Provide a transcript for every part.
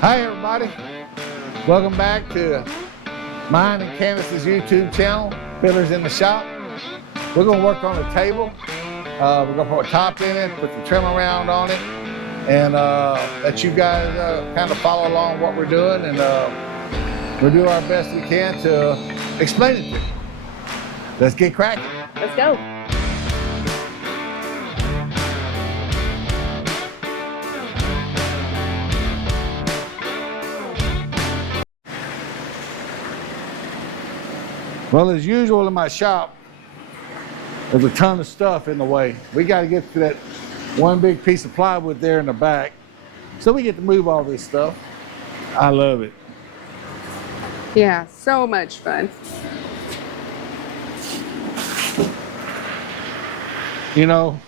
Hi everybody, welcome back to mine and Candace's YouTube channel, Fillers in the Shop. We're going to work on a table. We're going to put a top in it, put the trim around on it, and let you guys kind of follow along what we're doing, and we'll do our best we can to explain it to you. Let's get cracking. Let's go. Well, as usual in my shop, there's a ton of stuff in the way. We got to get to that one big piece of plywood there in the back, so we get to move all this stuff. I love it. Yeah, so much fun. You know,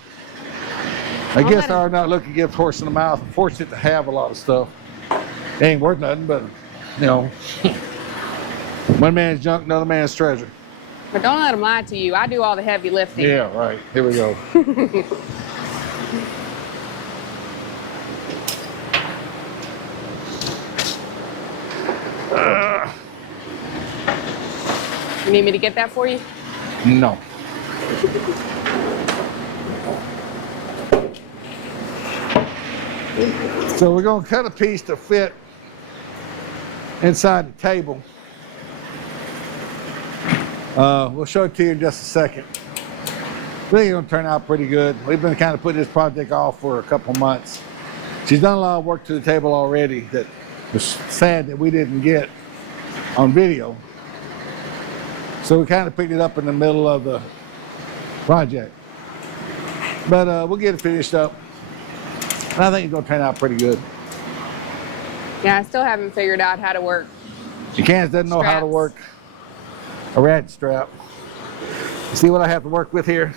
I guess I ought not look a gift horse in the mouth. I'm fortunate to have a lot of stuff. It ain't worth nothing, but, you know, one man's junk, another man's treasure. But don't let them lie to you. I do all the heavy lifting. Yeah, right. Here we go. You need me to get that for you? No. So we're going to cut a piece to fit inside the table. We'll show it to you in just a second. I think it's going to turn out pretty good. We've been kind of putting this project off for a couple months. She's done a lot of work to the table already that was sad that we didn't get on video. So we kind of picked it up in the middle of the project. But we'll get it finished up. And I think it's going to turn out pretty good. Yeah, I still haven't figured out how to work. Candace doesn't know how to work a ratchet strap. You see what I have to work with here?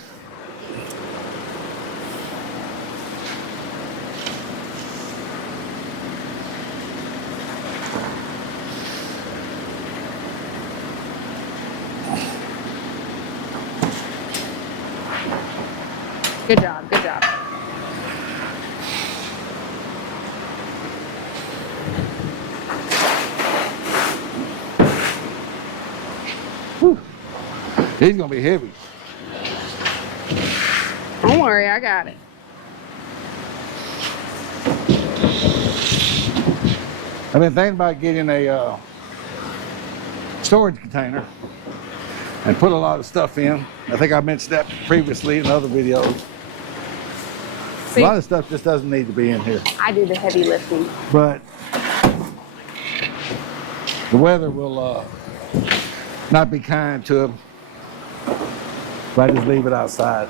Good job, good job. Whew. He's gonna be heavy. Don't worry, I got it. I've been thinking about getting a storage container and put a lot of stuff in. I think I mentioned that previously in other videos. See, a lot of stuff just doesn't need to be in here. I do the heavy lifting. But the weather will not be kind to them if I just leave it outside.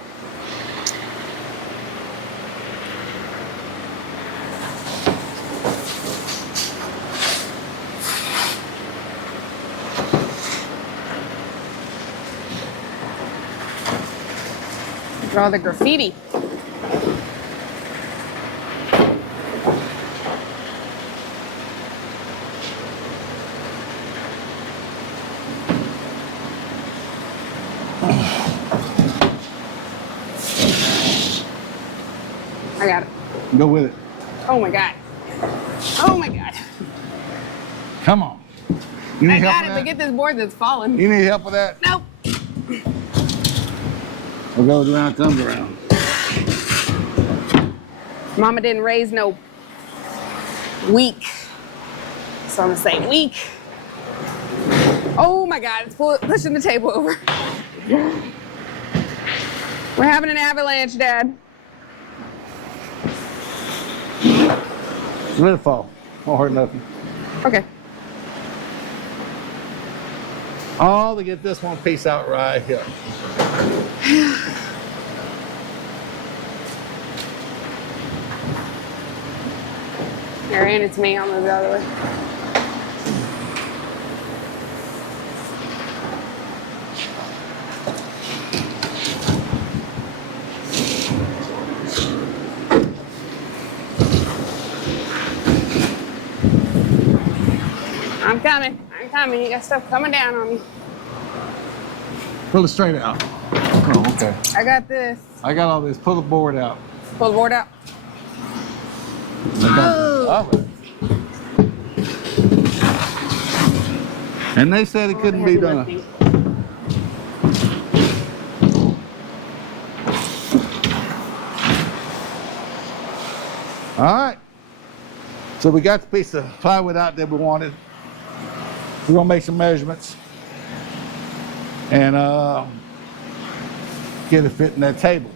Draw the graffiti. I got it. Go with it. Oh my God. Oh my God. Come on. You need I help got with it, that? but get this board that's falling. You need help with that? Nope. What goes around comes around. Mama didn't raise no weak. So I'm gonna say weak. Oh my God, it's pushing the table over. We're having an avalanche, Dad. Let it fall. Won't hurt nothing. Okay. All to get this one piece out right here. Here, hand it to me. I'll move it out of the way. I'm coming. I'm coming. You got stuff coming down on me. Pull it straight out. Oh, okay. I got this. I got all this. Pull the board out. Pull the board out. Oh. And they said it couldn't be done. Lifting. All right. So we got the piece of plywood out that we wanted. We're gonna make some measurements and get it fitting that table.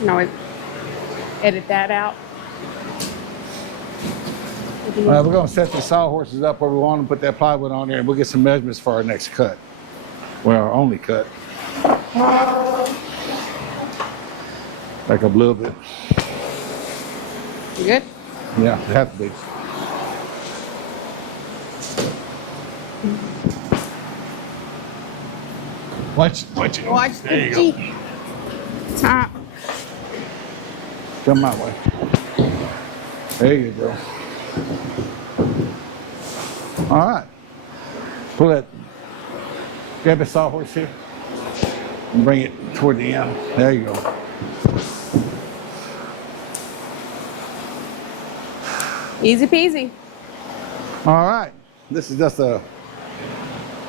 You know, edit that out. We're gonna set the sawhorses up where we want them, put that plywood on there, and we'll get some measurements for our next cut. Well, our only cut. Back up a little bit. You good? Yeah, it has to be. Watch Watch there the you Jeep. go. Top. Come my way. There you go. All right. Pull that. Grab the sawhorse here and bring it toward the end. There you go. Easy peasy. All right. This is just a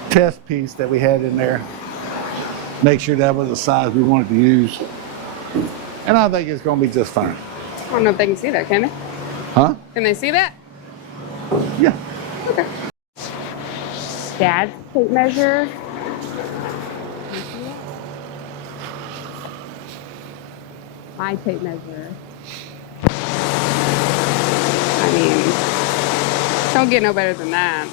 test piece that we had in there. Make sure that was the size we wanted to use. And I think it's going to be just fine. I don't know if they can see that, can they? Huh? Can they see that? Yeah. Okay. Dad's tape measure. My tape measure. I mean, don't get no better than that.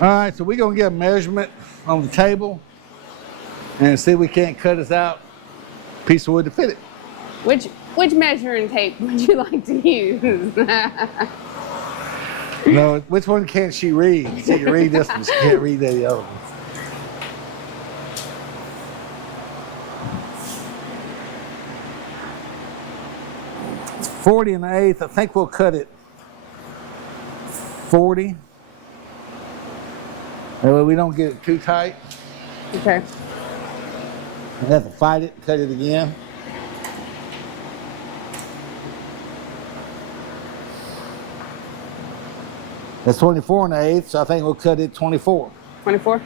All right, so we're going to get a measurement on the table and see if we can't cut us out a piece of wood to fit it. Which measuring tape would you like to use? No, which one can't she read? She can read this one, she can't read the other one. It's 40 and an eighth. I think we'll cut it 40. That way we don't get it too tight. Okay. We have to fight it, cut it again. That's 24 and an eighth, so I think we'll cut it 24. 24?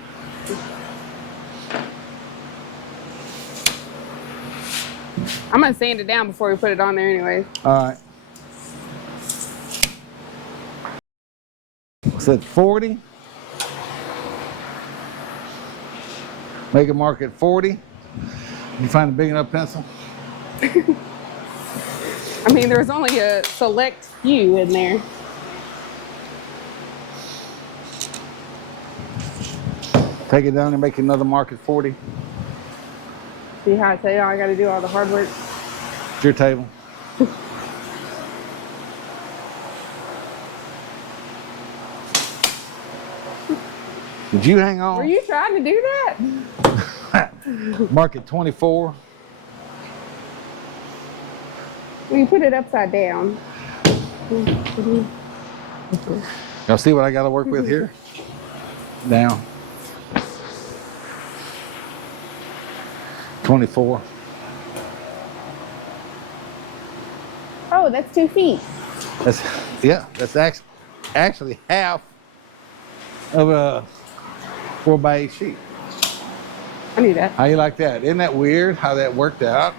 I'm gonna sand it down before we put it on there anyway. All right. Said 40. Make a mark at 40. You find a big enough pencil? I mean, there's only a select few in there. Take it down and make another mark at 40. See how I tell you I gotta do all the hard work? It's your table. Did you hang on? Were you trying to do that? Mark at 24. Well, you put it upside down. Y'all see what I got to work with here? Down. 24. Oh, that's 2 feet. That's, yeah, that's actually half of a 4x8 sheet. I knew that. How you like that? Isn't that weird how that worked out?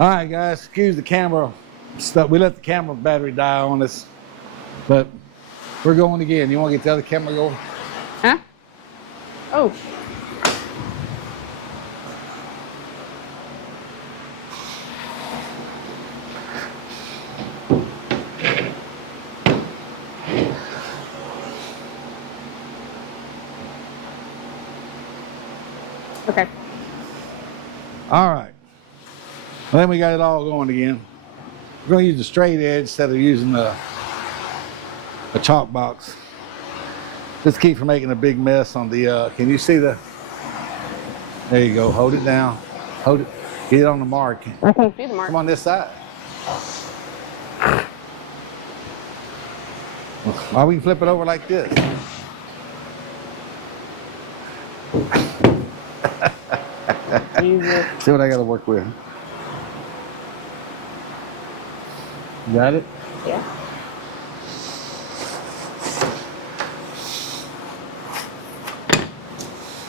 All right, guys, excuse the camera stuff. We let the camera battery die on us, but we're going again. You want to get the other camera going? Huh? Oh. Okay. All right. Well, then we got it all going again. We're going to use the straight edge instead of using the a chalk box. Just keep from making a big mess on the, can you see the, there you go, hold it down. Hold it, get it on the mark. I can see the mark. Come on this side. Why we can flip it over like this? Jesus. See what I gotta work with. You got it? Yeah.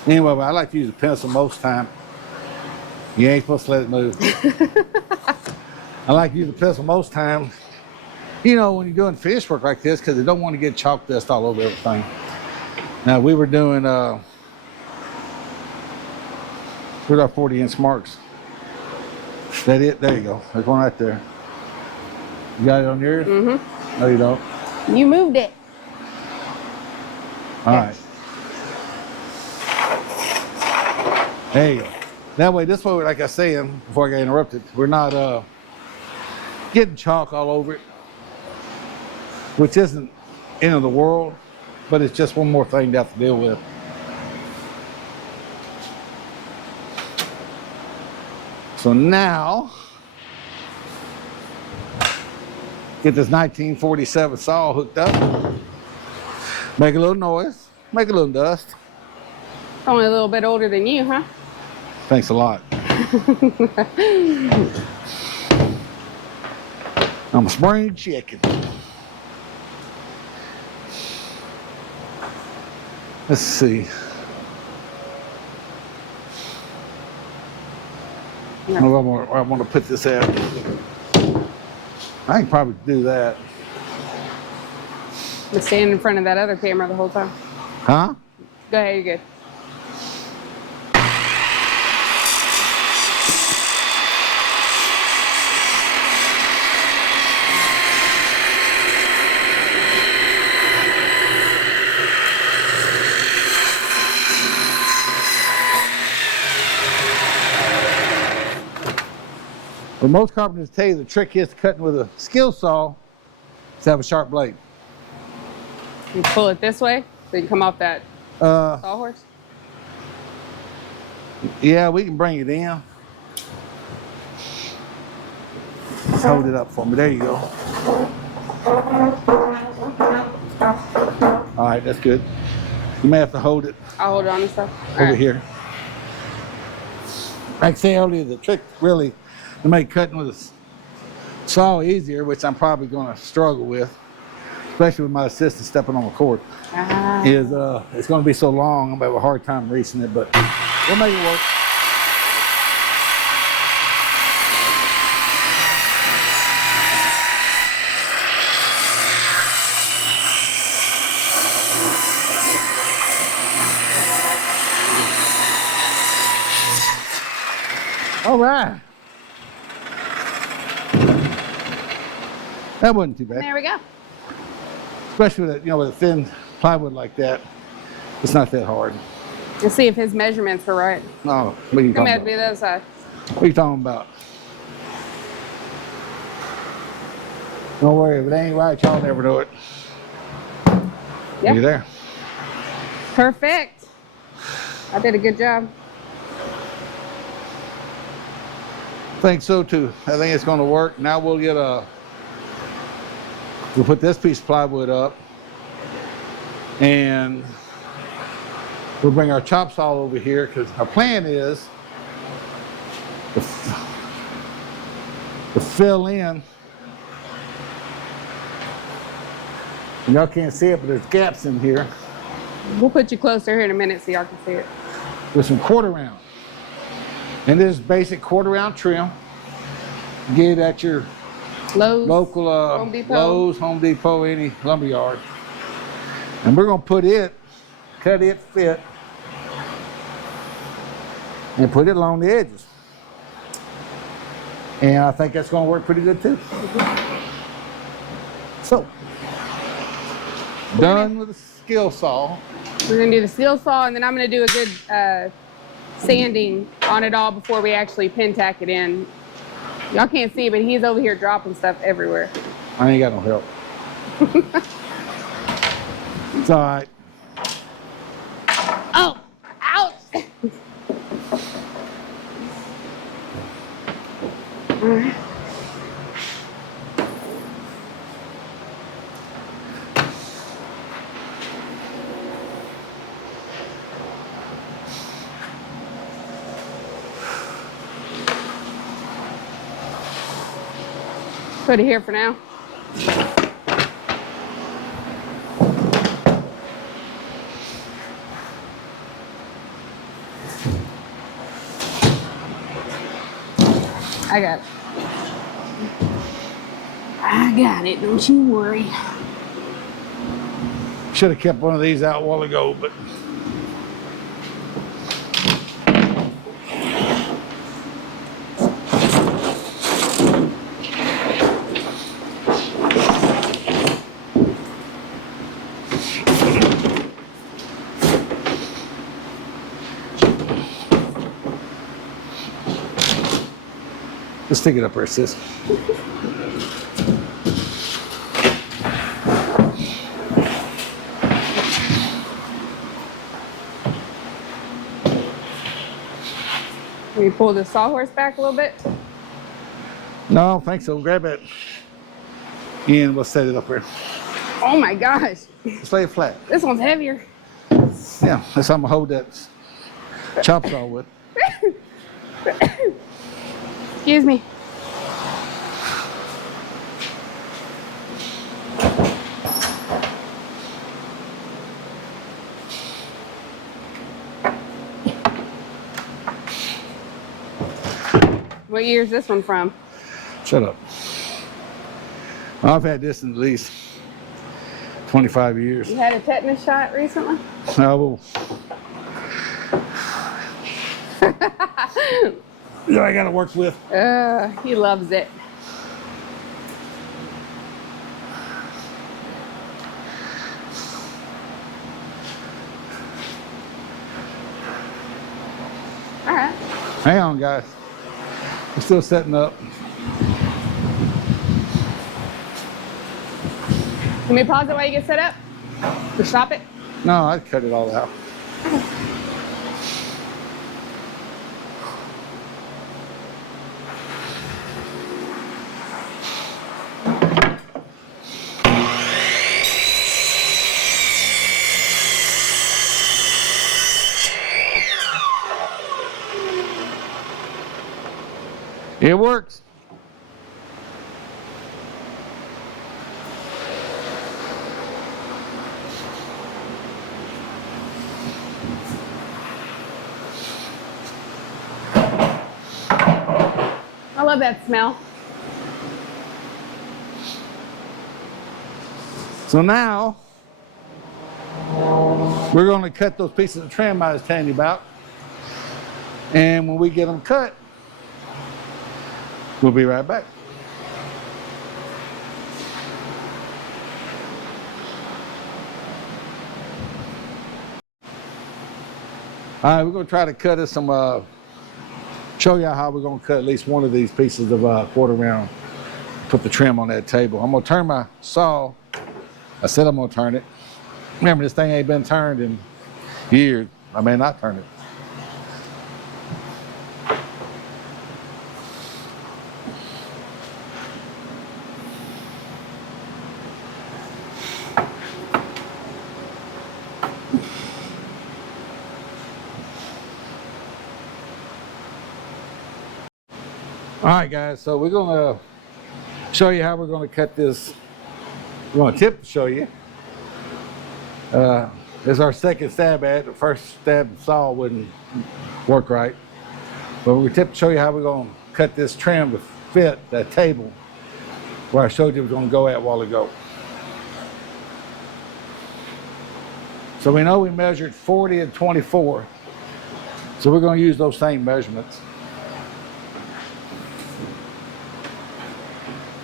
Anyway, but I like to use a pencil most time. You ain't supposed to let it move. I like to use a pencil most times. You know, when you're doing finish work like this, because they don't want to get chalk dust all over everything. Now, we were doing, where's our 40-inch marks? Is that it? There you go. There's one right there. You got it on yours? Mm-hmm. No, you don't. You moved it. All right. There you go. That way, this way, like I was saying before I got interrupted, we're not getting chalk all over it, which isn't end of the world, but it's just one more thing to have to deal with. So now, get this 1947 saw hooked up, make a little noise, make a little dust. Only a little bit older than you, huh? Thanks a lot. I'm a spring chicken. Let's see. Yeah. I want to put this out. I can probably do that. But stand in front of that other camera the whole time. Huh? Go ahead, you're good. But most carpenters tell you the trick is cutting with a skill saw to have a sharp blade. You pull it this way so you can come off that sawhorse. Yeah, we can bring it in. Just hold it up for me. There you go. All right, that's good. You may have to hold it I'll hold it on and stuff. over here. Like I said earlier, the trick really to make cutting with a saw easier, which I'm probably going to struggle with, especially with my assistant stepping on the cord, is it's going to be so long, I'm going to have a hard time reaching it, but we'll make it work. All right. That wasn't too bad. There we go. Especially with with a thin plywood like that, it's not that hard. Let's see if his measurements are right. No, what are you Come talking have to be about? the other side. What are you talking about? Don't worry, if it ain't right, y'all never do it. Yeah. You there? Perfect. I did a good job. I think so too. I think it's going to work. Now we'll put this piece of plywood up, and we'll bring our chop saw over here because our plan is to fill in. And y'all can't see it, but there's gaps in here We'll put you closer here in a minute so y'all can see it. with some quarter round. And this is basic quarter round trim. Get it at your Lowe's, local Home Depot. Lowe's, Home Depot, any lumber yard. And we're going to cut it fit, and put it along the edges. And I think that's going to work pretty good too. So, done with the skill saw. We're gonna do the steel saw, and then I'm gonna do a good sanding on it all before we actually pin tack it in. Y'all can't see, but he's over here dropping stuff everywhere. I ain't got no help. It's all right. Oh, ouch. All right. Put it here for now. I got it. I got it, don't you worry. Should have kept one of these out a while ago, but just stick it up there, sis. Can you pull the sawhorse back a little bit? No, I don't think so. Grab it. And we'll set it up here. Oh my gosh. Just lay it flat. This one's heavier. Yeah, that's how I'm gonna hold that chop saw with. Excuse me. What year is this one from? Shut up. I've had this in at least 25 years. You had a tetanus shot recently? No. Yeah, I gotta work with. He loves it. All right. Hang on, guys. We're still setting up. Can we pause it while you get set up? Or stop it? No, I'd cut it all out. It works. I love that smell. So now, we're going to cut those pieces of trim I was telling you about. And when we get them cut, we'll be right back. All right, we're going to try to cut us some, show you how we're going to cut at least one of these pieces of quarter round. Put the trim on that table. I'm going to turn my saw. I said I'm going to turn it. Remember, this thing ain't been turned in years. I may not turn it. All right, guys, so we're going to show you how we're going to cut this. We're going to tip to show you. This is our second stab at it. The first stab saw wouldn't work right. But we're going to tip to show you how we're going to cut this trim to fit that table where I showed you it was going to go at a while ago. So we know we measured 40 and 24. So we're going to use those same measurements.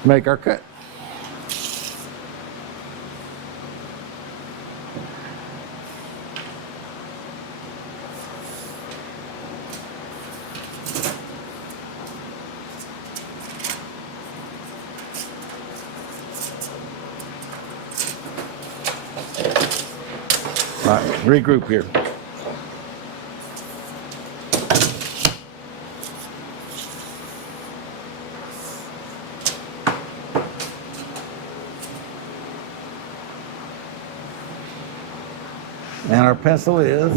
Make our cut. All right, regroup here. And our pencil is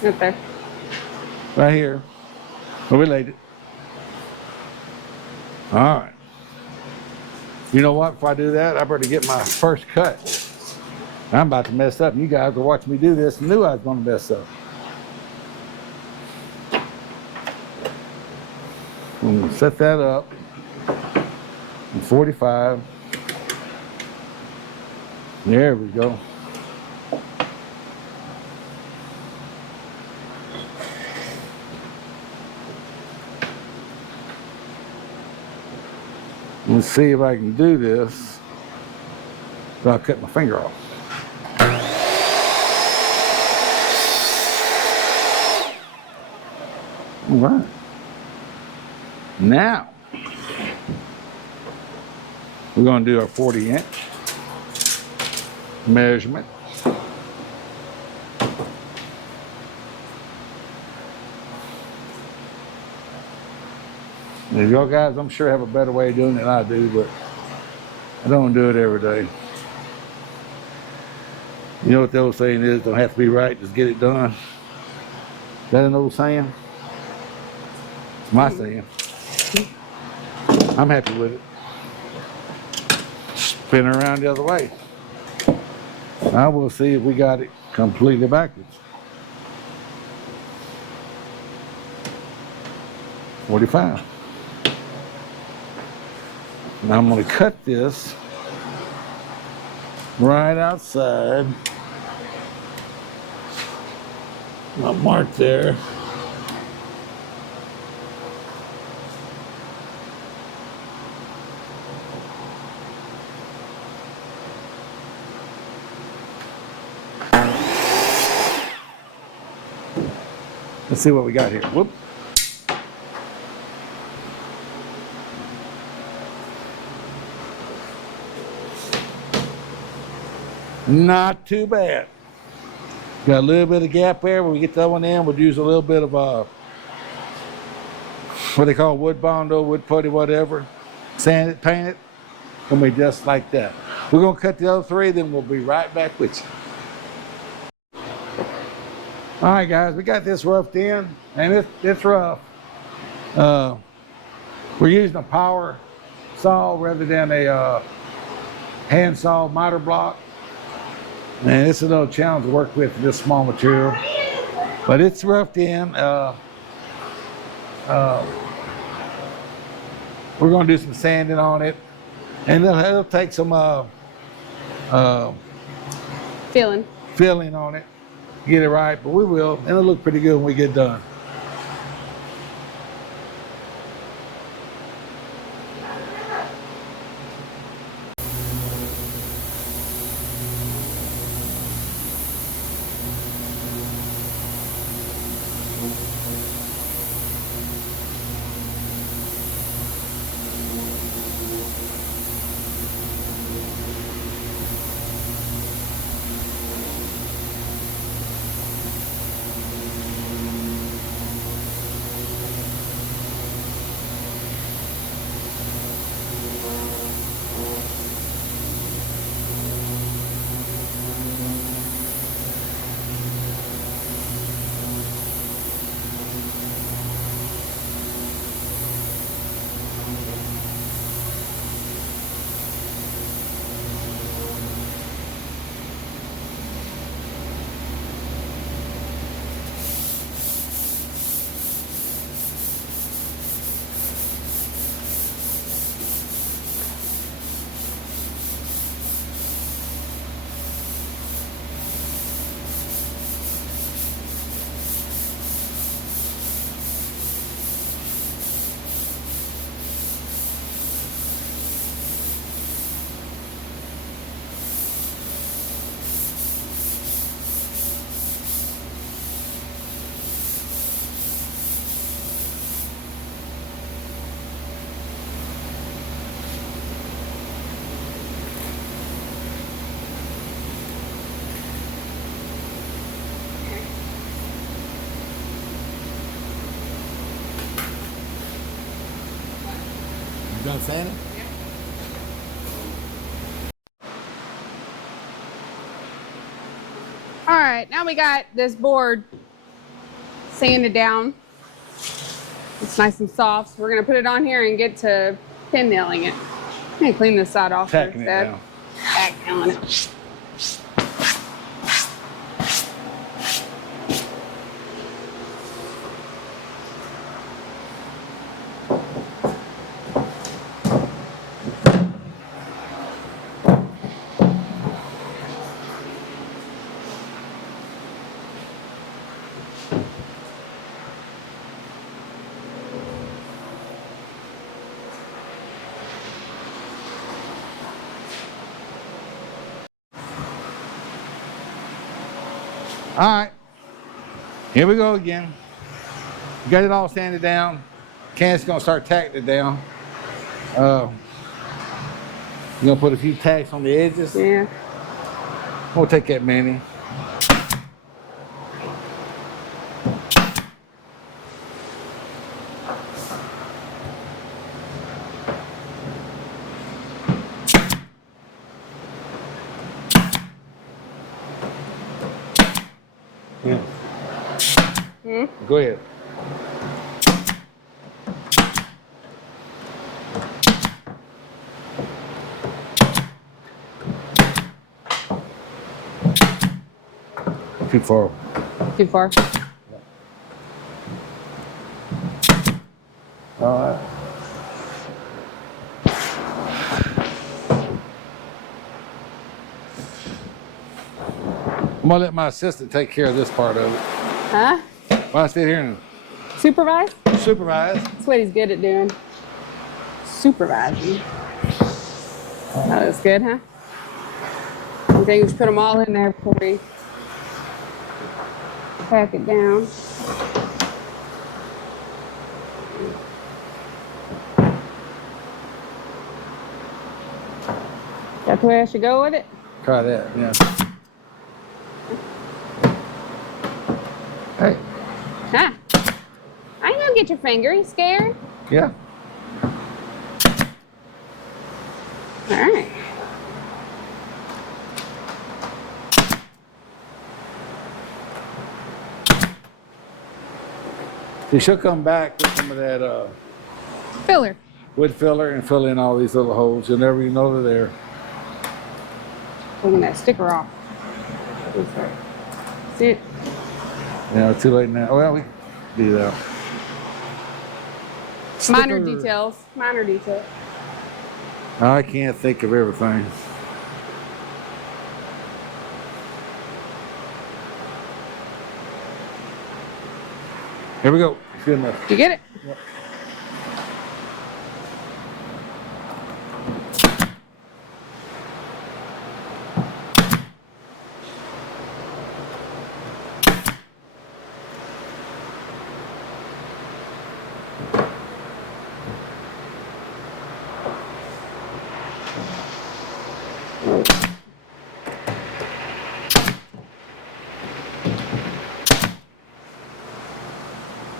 Right there. right here. We laid it. All right. You know what? If I do that, I better get my first cut. I'm about to mess up. You guys are watching me do this and knew I was going to mess up. I'm going to set that up. 45. There we go. Let's see if I can do this without cutting my finger off. All right. Now, we're going to do our 40-inch measurement. And y'all guys, I'm sure have a better way of doing it than I do, but I don't do it every day. You know what the old saying is, don't have to be right, just get it done. Is that an old saying? It's my saying. I'm happy with it. Spin around the other way. Now we'll see if we got it completely backwards. 45. Now I'm going to cut this right outside my mark there. Let's see what we got here. Whoop. Not too bad. Got a little bit of gap there. When we get that one in, we'll use a little bit of what they call wood bondo, wood putty, whatever. Sand it, paint it. Gonna be just like that. We're gonna cut the other three, then we'll be right back with you. All right, guys, we got this roughed in, and it's rough. We're using a power saw rather than a hand saw miter block. And it's a little challenge to work with this small material, but it's roughed in. We're going to do some sanding on it, and it'll take some filling on it, get it right, but we will, and it'll look pretty good when we get done. You done sanding? All right, now we got this board sanded down. It's nice and soft. So we're gonna put it on here and get to pin nailing it. I'm gonna clean this side off. Tacking it down. Tack nailing it. All right, here we go again. Got it all sanded down. Can's gonna start tacking it down. You're gonna put a few tacks on the edges. Yeah. We'll take that many. Yeah. Go ahead. Too far. Too far. All right. I'm gonna let my assistant take care of this part of it. Huh? While I sit here and Supervise? supervise. That's what he's good at doing. Supervising. That was good, huh? I think we should put them all in there before we pack it down. That's the way I should go with it? Try that, yeah. Hey, Huh? I ain't gonna get your finger. You scared? yeah. All right. See, she'll come back with some of that Filler. wood filler and fill in all these little holes. You'll never even know they're there. Taking that sticker off. See it? Yeah, it's too late now. Well, we can do that. Minor Sticker. details. Minor details. I can't think of everything. Here we go. It's good enough. Did you get it? Yep.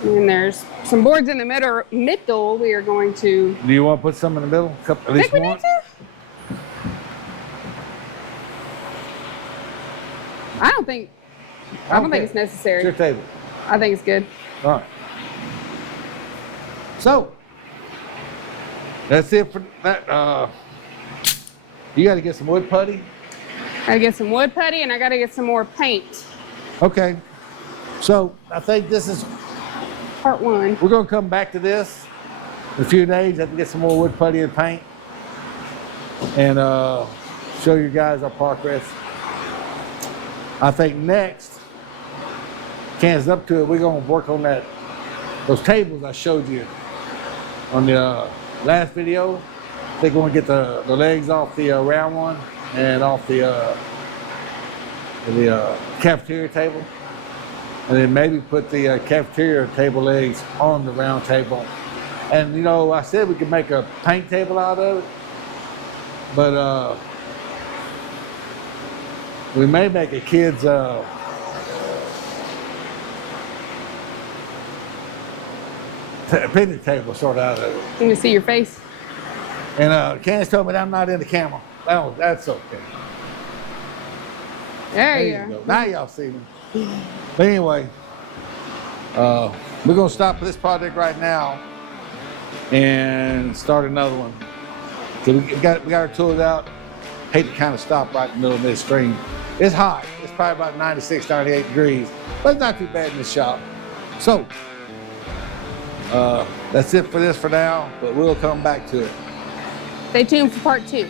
And there's some boards in the middle we are going to. Do you want to put some in the middle? At I least think we one? need to. I don't think it's It's necessary. your table. I think it's good. All right. So, that's it for that. You got to get some wood putty. Gotta get some wood putty and I gotta get some more paint. Okay. So, I think this is, Part one. we're going to come back to this in a few days. I can get some more wood putty and paint and show you guys our progress. I think next, Can's up to it, we're going to work on those tables I showed you on the last video. I think we're going to get the legs off the round one and off the cafeteria table. And then maybe put the cafeteria table legs on the round table. And you know, I said we could make a paint table out of it, but we may make a kid's picnic table sort out of it. Let me see your face. And Candace told me that I'm not in the camera. Oh, that's okay. There you go. Now y'all see me. But anyway, we're gonna stop this project right now and start another one. So we got our tools out. Hate to kind of stop right in the middle of midstream. It's hot. It's probably about 96, 98 degrees, but it's not too bad in this shop. So that's it for this for now, but we'll come back to it. Stay tuned for part 2.